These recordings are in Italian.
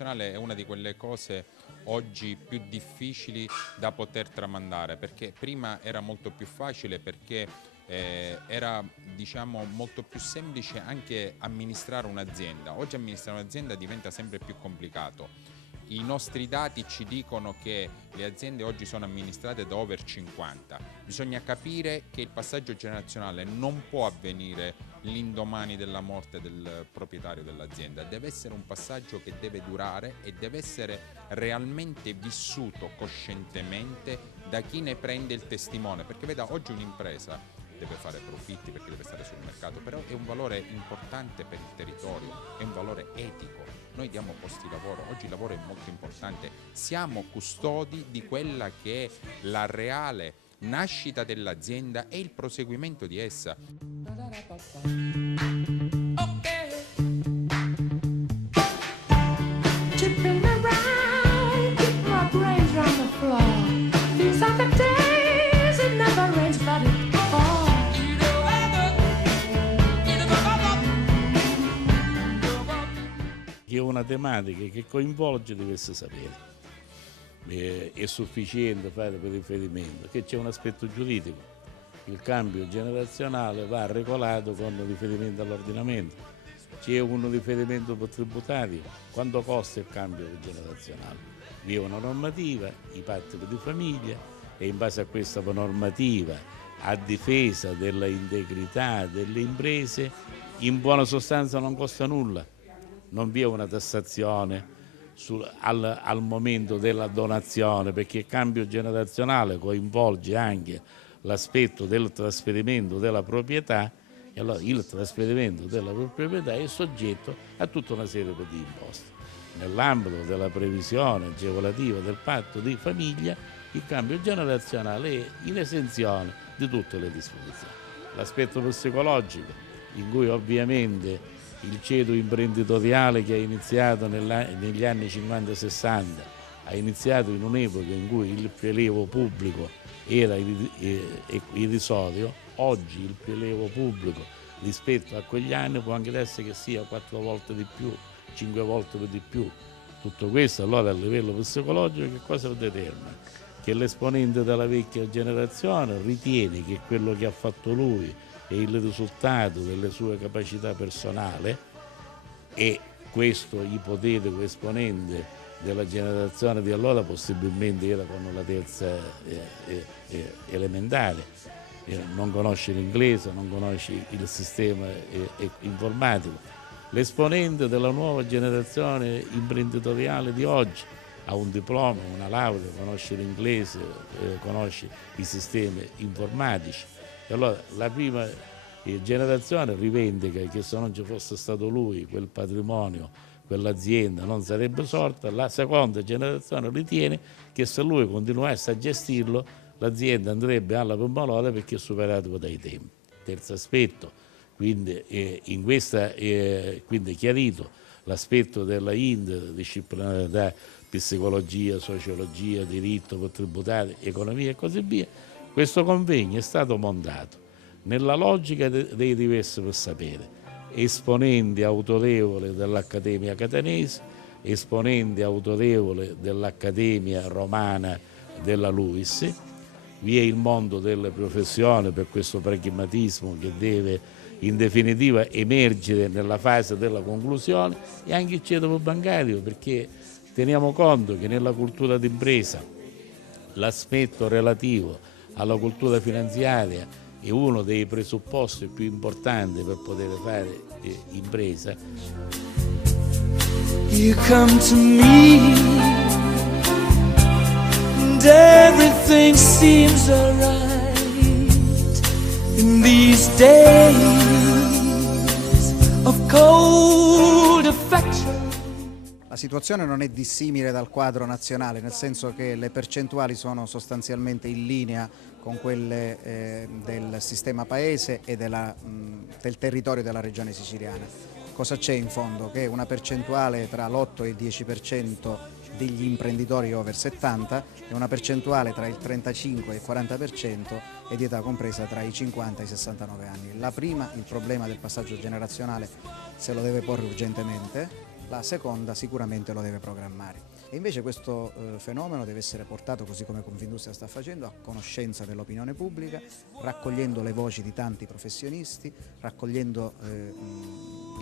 generazionale è una di quelle cose oggi più difficili da poter tramandare, perché prima era molto più facile, perché era, diciamo, molto più semplice anche amministrare un'azienda. Oggi amministrare un'azienda diventa sempre più complicato. I nostri dati ci dicono che le aziende oggi sono amministrate da over 50. Bisogna capire che il passaggio generazionale non può avvenire l'indomani della morte del proprietario dell'azienda. Deve essere un passaggio che deve durare e deve essere realmente vissuto coscientemente da chi ne prende il testimone. Perché veda, oggi un'impresa deve fare profitti perché deve stare sul mercato, però è un valore importante per il territorio, è un valore etico. Noi diamo posti di lavoro, oggi il lavoro è molto importante, siamo custodi di quella che è la reale nascita dell'azienda e il proseguimento di essa. Che è una tematica che coinvolge diverse saperi. È sufficiente fare per riferimento che c'è un aspetto giuridico. Il cambio generazionale va regolato con riferimento all'ordinamento. C'è un riferimento tributario, quanto costa il cambio generazionale. Vi è una normativa, i patti di famiglia, e in base a questa normativa, a difesa della integrità delle imprese, in buona sostanza non costa nulla. Non vi è una tassazione al momento della donazione, perché il cambio generazionale coinvolge anche l'aspetto del trasferimento della proprietà, e allora il trasferimento della proprietà è soggetto a tutta una serie di imposte. Nell'ambito della previsione agevolativa del patto di famiglia, il cambio generazionale è in esenzione di tutte le disposizioni. L'aspetto psicologico, in cui ovviamente il ceto imprenditoriale che ha iniziato negli anni 50-60 ha iniziato in un'epoca in cui il prelievo pubblico era irrisorio. Oggi il prelievo pubblico rispetto a quegli anni può anche essere che sia 4 volte di più, 5 volte di più. Tutto questo allora a livello psicologico che cosa determina? Che l'esponente della vecchia generazione ritiene che quello che ha fatto lui è il risultato delle sue capacità personali, e questo ipotetico esponente della generazione di allora possibilmente era con la terza elementare, non conosce l'inglese, non conosce il sistema informatico. L'esponente della nuova generazione imprenditoriale di oggi ha un diploma, una laurea, conosce l'inglese, conosce i sistemi informatici. E allora la prima generazione rivendica che se non ci fosse stato lui, quel patrimonio, quell'azienda non sarebbe sorta. La seconda generazione ritiene che se lui continuasse a gestirlo l'azienda andrebbe alla pomolola perché è superato dai tempi. Terzo aspetto, quindi quindi è chiarito l'aspetto della interdisciplinarietà, psicologia, sociologia, diritto, tributario, economia e così via. Questo convegno è stato montato nella logica dei diversi per sapere, esponenti autorevoli dell'Accademia Catanese, esponenti autorevoli dell'Accademia Romana della LUISS, vi è il mondo delle professioni per questo pragmatismo che deve in definitiva emergere nella fase della conclusione, e anche il ceto bancario, perché teniamo conto che nella cultura d'impresa l'aspetto relativo alla cultura finanziaria è uno dei presupposti più importanti per poter fare impresa. You come to me and everything seems alright in these days of cold affection. La situazione non è dissimile dal quadro nazionale, nel senso che le percentuali sono sostanzialmente in linea con quelle del sistema paese e del territorio della regione siciliana. Cosa c'è in fondo? Che una percentuale tra l'8 e il 10% degli imprenditori over 70 e una percentuale tra il 35 e il 40% è di età compresa tra i 50 e i 69 anni. La prima, il problema del passaggio generazionale, se lo deve porre urgentemente, la seconda sicuramente lo deve programmare. E invece questo fenomeno deve essere portato, così come Confindustria sta facendo, a conoscenza dell'opinione pubblica, raccogliendo le voci di tanti professionisti, raccogliendo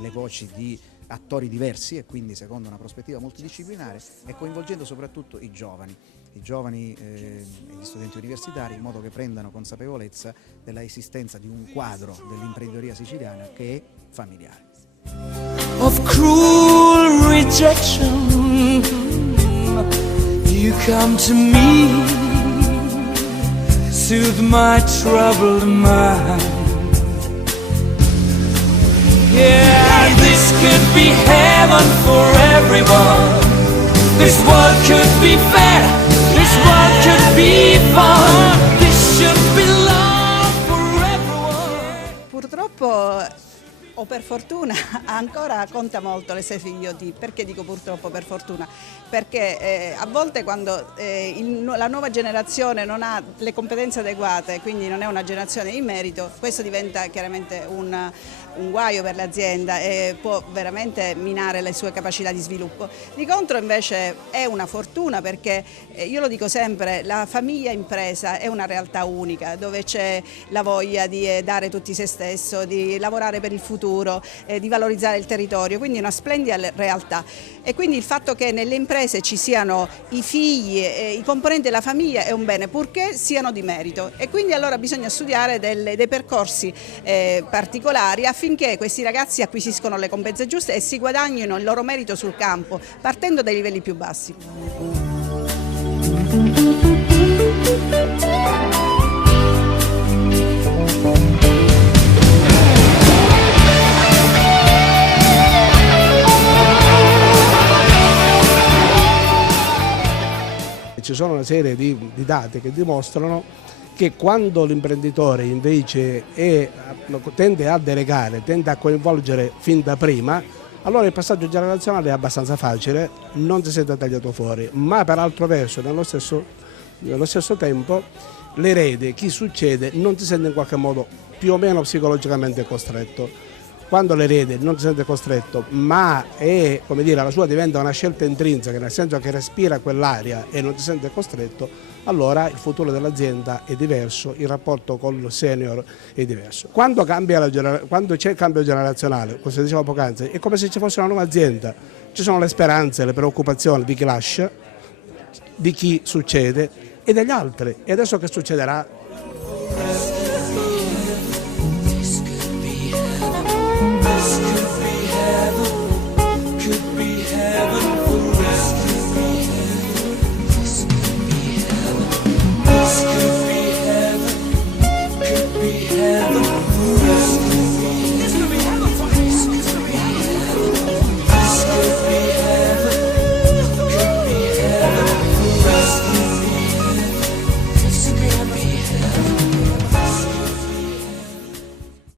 le voci di attori diversi e quindi secondo una prospettiva multidisciplinare, e coinvolgendo soprattutto i giovani e gli studenti universitari, in modo che prendano consapevolezza della esistenza di un quadro dell'imprenditoria siciliana che è familiare. Of cruel rejection, you come to me, soothe my troubled mind. Yeah, this could be heaven for everyone. This world could be fair, this world could be fun. This should be love for everyone. Purtroppo, o per fortuna, ancora conta molto l'SFIOT. Perché dico purtroppo per fortuna? Perché a volte quando la nuova generazione non ha le competenze adeguate, quindi non è una generazione in merito, questo diventa chiaramente un guaio per l'azienda e può veramente minare le sue capacità di sviluppo. Di contro invece è una fortuna, perché io lo dico sempre, la famiglia impresa è una realtà unica, dove c'è la voglia di dare tutti se stesso, di lavorare per il futuro, di valorizzare il territorio, quindi una splendida realtà. E quindi il fatto che nelle imprese ci siano i figli e i componenti della famiglia è un bene, purché siano di merito, e quindi allora bisogna studiare dei percorsi particolari affinché questi ragazzi acquisiscono le competenze giuste e si guadagnino il loro merito sul campo, partendo dai livelli più bassi. Ci sono una serie di dati che dimostrano che quando l'imprenditore invece tende a delegare, tende a coinvolgere fin da prima, allora il passaggio generazionale è abbastanza facile, non si sente tagliato fuori, ma per altro verso, nello stesso tempo, l'erede, chi succede, non si sente in qualche modo più o meno psicologicamente costretto. Quando l'erede non si sente costretto, ma come dire, la sua diventa una scelta intrinseca, nel senso che respira quell'aria e non si sente costretto, allora il futuro dell'azienda è diverso, il rapporto con il senior è diverso. Quando c'è il cambio generazionale, come dicevo poc'anzi, è come se ci fosse una nuova azienda. Ci sono le speranze, le preoccupazioni di chi lascia, di chi succede e degli altri. E adesso che succederà?